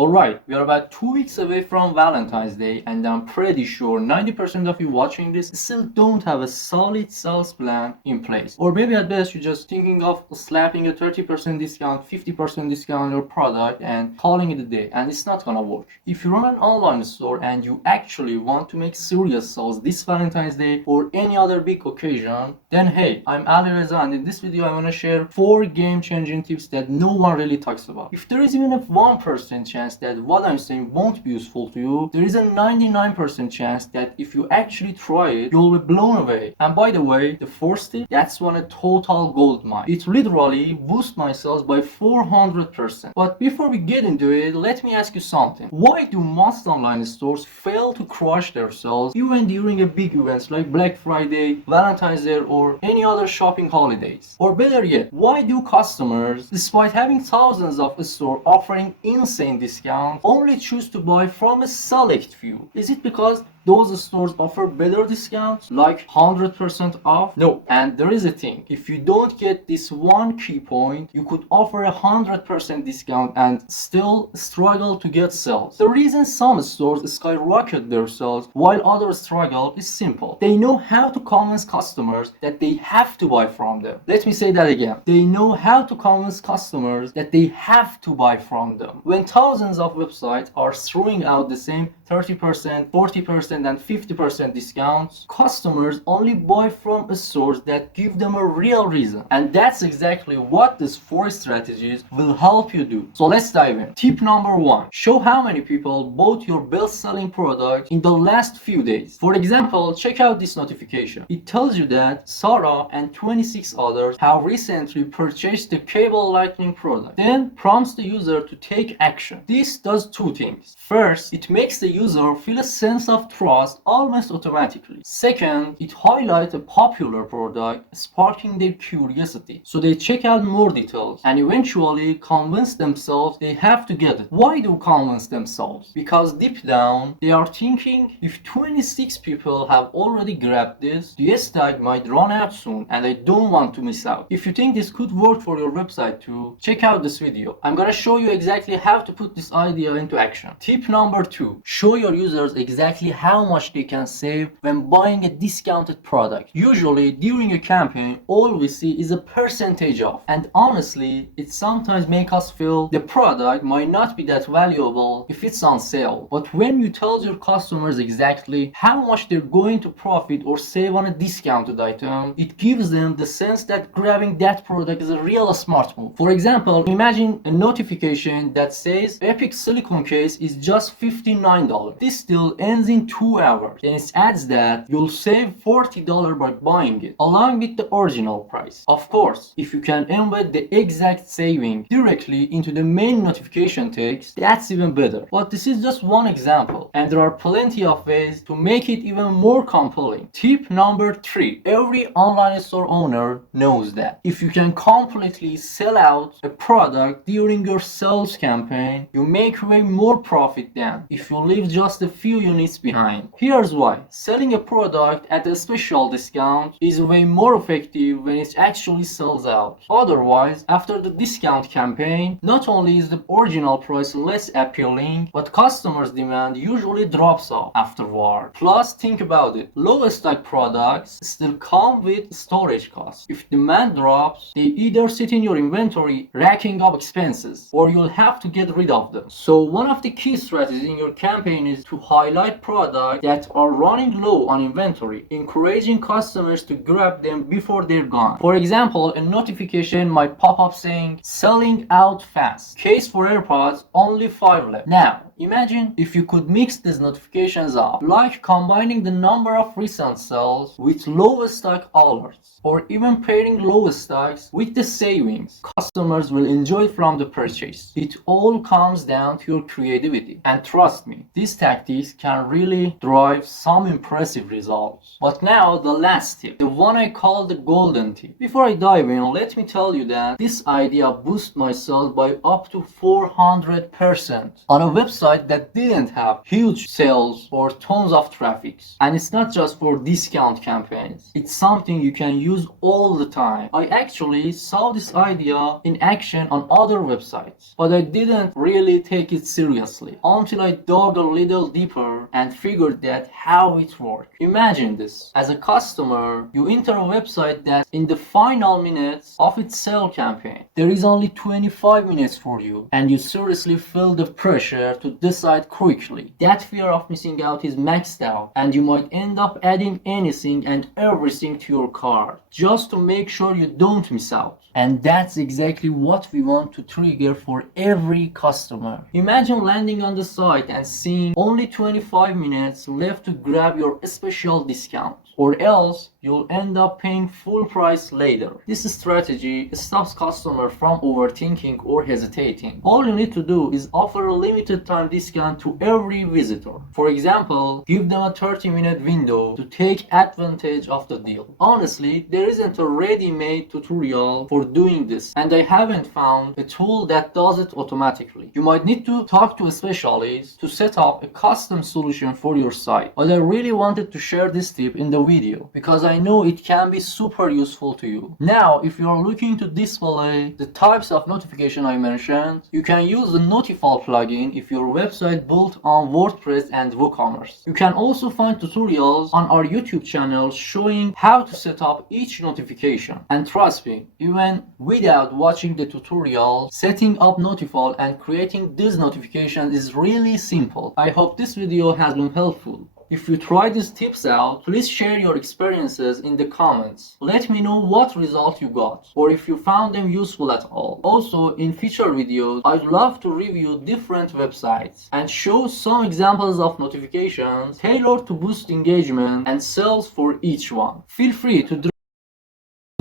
Alright, we are about 2 weeks away from Valentine's Day, and I'm pretty sure 90% of you watching this still don't have a solid sales plan in place. Or maybe at best you're just thinking of slapping a 30% discount, 50% discount on your product and calling it a day, and it's not gonna work. If you run an online store and you actually want to make serious sales this Valentine's Day or any other big occasion, then hey, I'm Ali Reza, and in this video I wanna share 4 game-changing tips that no one really talks about. If there is even a 1% chance that what I'm saying won't be useful to you, there is a 99% chance that if you actually try it, you'll be blown away. And by the way, the first tip, that's one a total gold mine. It literally boosts my sales by 400%. But before we get into it, let me ask you something. Why do most online stores fail to crush their sales even during a big events like Black Friday, Valentine's Day, or any other shopping holidays? Or better yet, why do customers, despite having thousands of stores offering insane discounts, only choose to buy from a select few? Is it because those stores offer better discounts, like 100% off? No. And there is a thing. If you don't get this one key point, you could offer 100% discount and still struggle to get sales. The reason some stores skyrocket their sales while others struggle is simple. They know how to convince customers that they have to buy from them. Let me say that again. They know how to convince customers that they have to buy from them. When thousands of websites are throwing out the same 30%, 40%, and 50% discounts, customers only buy from stores that give them a real reason. And that's exactly what these 4 strategies will help you do. So let's dive in. Tip number 1. Show how many people bought your best-selling product in the last few days. For example, check out this notification. It tells you that Sarah and 26 others have recently purchased the cable lightning product. Then prompts the user to take action. This does 2 things. First, it makes the user feel a sense of trust almost automatically. Second, it highlights a popular product, sparking their curiosity. So they check out more details and eventually convince themselves they have to get it. Why do convince themselves? Because deep down, they are thinking, if 26 people have already grabbed this, the stock might run out soon and I don't want to miss out. If you think this could work for your website too, check out this video. I'm gonna show you exactly how to put this idea into action. Tip number 2. Show your users exactly how much they can save when buying a discounted product. Usually, during a campaign, all we see is a percentage off. And honestly, it sometimes makes us feel the product might not be that valuable if it's on sale. But when you tell your customers exactly how much they're going to profit or save on a discounted item, it gives them the sense that grabbing that product is a real smart move. For example, imagine a notification that says Epic silicone case is just $59. This deal ends in 2 hours. Then it adds that you'll save $40 by buying it, along with the original price. Of course, if you can embed the exact saving directly into the main notification text, that's even better. But this is just one example, and there are plenty of ways to make it even more compelling. Tip number 3. Every online store owner knows that if you can completely sell out a product during your sales campaign, you make way more profit than if you leave just a few units behind. Here's why. Selling a product at a special discount is way more effective when it actually sells out. Otherwise, after the discount campaign, not only is the original price less appealing, but customers' demand usually drops off afterward. Plus, think about it. Low stock products still come with storage costs. If demand drops, they either sit in your inventory, racking up expenses, or you'll have to get rid of them. So one of the key strategies in your campaign is to highlight products that are running low on inventory, encouraging customers to grab them before they're gone. For example, a notification might pop up saying, selling out fast. Case for AirPods, only 5 left. Now, imagine if you could mix these notifications up, like combining the number of recent sales with low stock alerts, or even pairing low stocks with the savings customers will enjoy from the purchase. It all comes down to your creativity. And trust me, these tactics can really drive some impressive results. But now the last tip, the one I call the golden tip. Before I dive in, let me tell you that this idea boosts my sales by up to 400%. On a website website that didn't have huge sales or tons of traffic. And it's not just for discount campaigns. It's something you can use all the time. I actually saw this idea in action on other websites, but I didn't really take it seriously until I dug a little deeper and figured that how it works. Imagine this. As a customer, you enter a website that in the final minutes of its sale campaign, there is only 25 minutes for you, and you seriously feel the pressure to decide quickly. That fear of missing out is maxed out, and you might end up adding anything and everything to your cart just to make sure you don't miss out. And that's exactly what we want to trigger for every customer. Imagine landing on the site and seeing only 25 minutes left to grab your special discount, or else you'll end up paying full price later. This strategy stops customers from overthinking or hesitating. All you need to do is offer a limited time discount to every visitor. For example, give them a 30-minute window to take advantage of the deal. Honestly, there isn't a ready-made tutorial for doing this, and I haven't found a tool that does it automatically. You might need to talk to a specialist to set up a custom solution for your site, but I really wanted to share this tip in the video because I know it can be super useful to you. Now, if you are looking to display the types of notification I mentioned, you can use the Notify plugin if your website built on WordPress and WooCommerce. You can also find tutorials on our YouTube channel showing how to set up each notification. And trust me, even without watching the tutorial, setting up Notify and creating these notifications is really simple. I hope this video has been helpful. If you try these tips out, please share your experiences in the comments. Let me know what result you got, or if you found them useful at all. Also, in future videos, I'd love to review different websites and show some examples of notifications tailored to boost engagement and sales for each one. Feel free to drop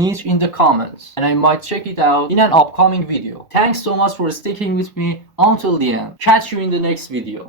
each in the comments, and I might check it out in an upcoming video. Thanks so much for sticking with me until the end. Catch you in the next video.